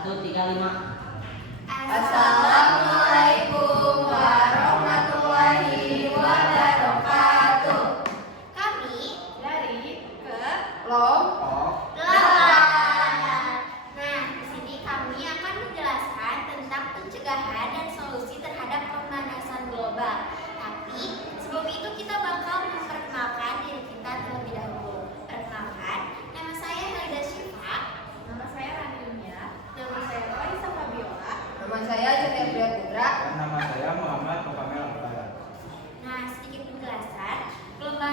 1, 2, 3, 5. Assalamualaikum warahmatullahi wabarakatuh. Kami Dari kelompok 8. Nah, di sini kami akan menjelaskan tentang pencegahan dan solusi terhadap pemanasan global. Tapi sebelum itu kita bakal memperkenalkan diri kita terlebih dahulu. Perkenalkan, nama saya Naida Syifa. Nama saya Raniunya. Nama saya Raisa Fabiola. Nama saya Cetia Priya Putra. Dan nama saya Muhammad Mukamil Abdullah. Nah, sedikit penjelasan. Global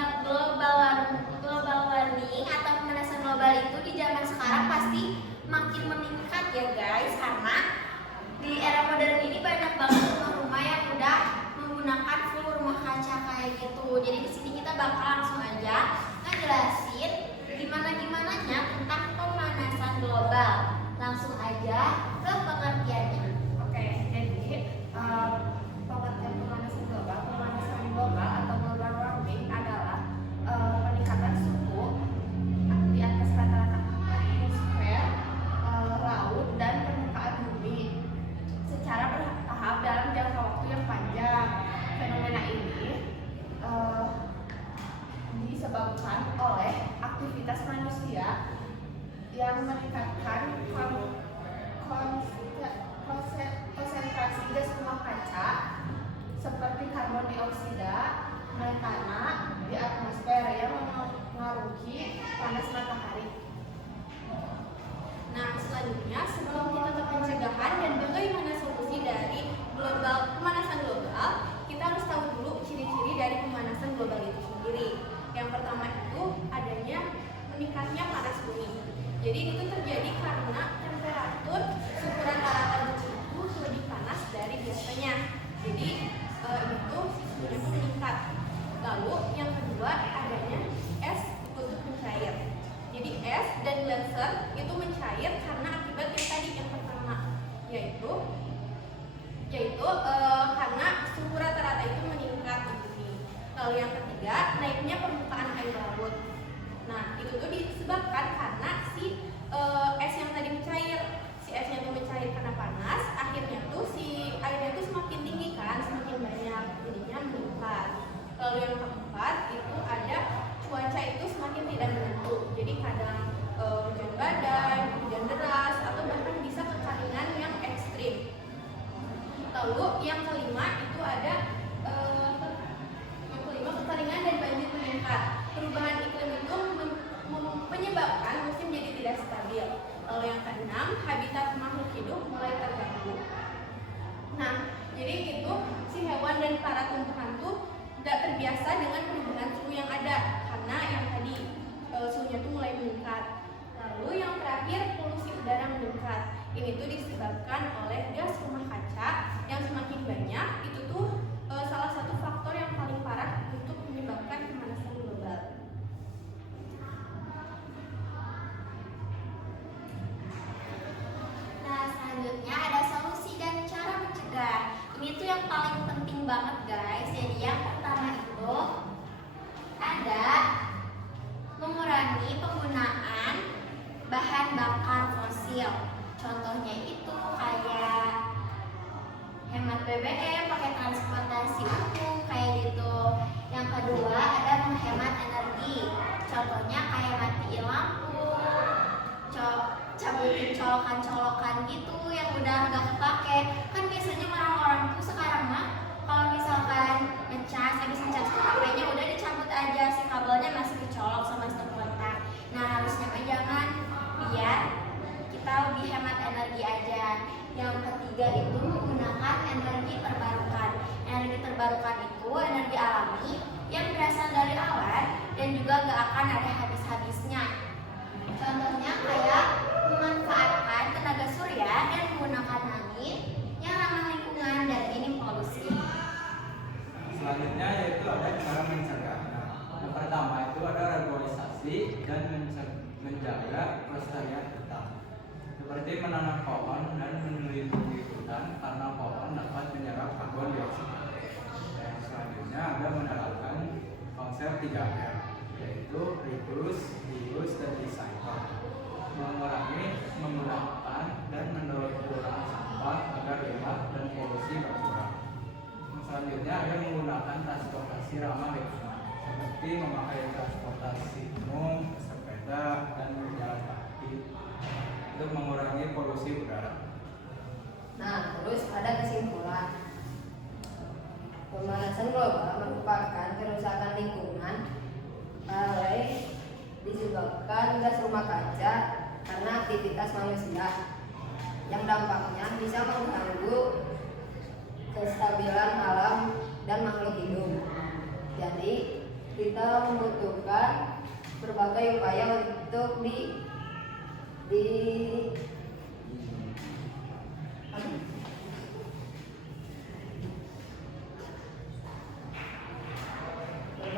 warming atau pemanasan global itu di zaman sekarang pasti makin meningkat ya guys, karena di era modern ini banyak banget rumah-rumah yang udah menggunakan full rumah kaca kayak gitu. Jadi di sini kita bakal langsung aja ngejelasin gimana-gimananya tentang pemanasan global. Langsung aja ke pengertiannya. Oke, jadi pengertian pemanasan global atau global warming adalah peningkatan suhu di atas rata-rata atmosfer, laut dan permukaan bumi secara bertahap dalam jangka waktu yang panjang. Fenomena ini disebabkan oleh aktivitas manusia yang meningkatkan konsentrasi gas rumah kaca seperti karbon dioksida, metana di atmosfer yang mengaruhi panas matahari. Nah, selanjutnya sebelum kita ke pencegahan dan bagaimana solusi dari pemanasan global, kita harus tahu dulu ciri-ciri dari pemanasan global itu sendiri. Yang pertama itu adanya meningkatnya panas bumi. Jadi itu terjadi karena temperatur suhu rata-rata bumi itu lebih panas dari biasanya. Jadi itu suhunya itu meningkat. Lalu yang kedua adanya es ikut mencair. Jadi es dan geyser itu mencair karena akibat yang tadi yang pertama, yaitu karena suhu rata-rata itu meningkat di bumi. Lalu yang ketiga naiknya permukaan air laut. Nah, itu tuh disebabkan karena si es yang tadi mencair. Si esnya tuh mencair karena panas, akhirnya tuh si airnya tuh semakin tinggi kan, semakin banyak, jadinya meningkat. Lalu yang keempat itu ada cuaca itu semakin tidak menentu. Jadi kadang hujan badai, hujan deras, atau bahkan bisa kekeringan yang ekstrim. Lalu yang kelima itu ada kekeringan dan banjir meningkat. Perubahan iklim itu menyebabkan musim jadi tidak stabil. Lalu yang keenam, habitat makhluk hidup mulai terganggu. Nah, jadi itu si hewan dan para tumbuhan tuh tidak terbiasa dengan perubahan suhu yang ada karena yang tadi suhunya tuh mulai meningkat. Lalu yang terakhir, polusi udara meningkat. Ini tuh disebabkan oleh gas rumah kaca yang semakin banyak. Itu tuh salah satu faktor yang paling parah untuk menyebabkan pemanasan global. Nah, selanjutnya ada solusi dan cara mencegah. Ini tuh yang paling penting banget guys. Jadi yang pertama itu ada mengurangi penggunaan bahan bakar fosil. Contohnya itu kayak hemat BBM, pakai transportasi umum kayak gitu. Yang kedua ada menghemat energi. Contohnya kayak matiin lampu, cabutin colokan-colokan gitu yang udah gak kepake. Kan biasanya orang-orang tuh sekarang mah kalau misalkan ngecas, habis ngecas HP-nya udah dicabut aja, si kabelnya masih kecolok sama stop kontak. Nah, harusnya mah jangan, biar kita lebih hemat energi aja. Yang ketiga itu menggunakan energi terbarukan. Energi terbarukan itu energi alami yang berasal dari alam dan juga gak akan ada habis-habisnya. Contohnya kayak memanfaatkan tenaga surya dan menggunakan angin yang ramah lingkungan dan minim polusi. Selanjutnya yaitu ada cara mencegah. Yang pertama itu ada regularisasi dan menjaga pelestarian hutan. Seperti menanam pohon dan melindungi hutan karena pohon dapat menyerap karbon dioksida. Dan selanjutnya ada menerapkan konsep 3R, yaitu reduce, reuse, dan recycle. Mengurangi, menggunakan, dan mendaur polusi udara. Nah, terus ada kesimpulan. Pemanasan global merupakan kerusakan lingkungan disebabkan gas rumah kaca karena aktivitas manusia yang dampaknya bisa mengganggu kestabilan alam dan makhluk hidup. Jadi kita membutuhkan berbagai upaya untuk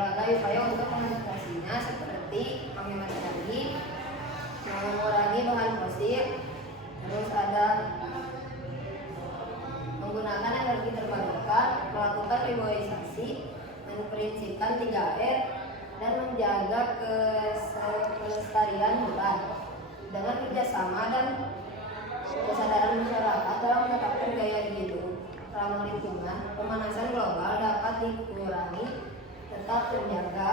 berbagai upaya untuk mengatasinya seperti menghemat energi, mengurangi bahan fosil, terus ada menggunakan energi terbarukan, melakukan reboisasi, memprinsipkan 3R, dan menjaga kelestarian hutan. Dengan kerjasama dan kesadaran masyarakat dalam menetapkan gaya hidup ramah lingkungan, pemanasan global dapat dikurangi, tetap terjaga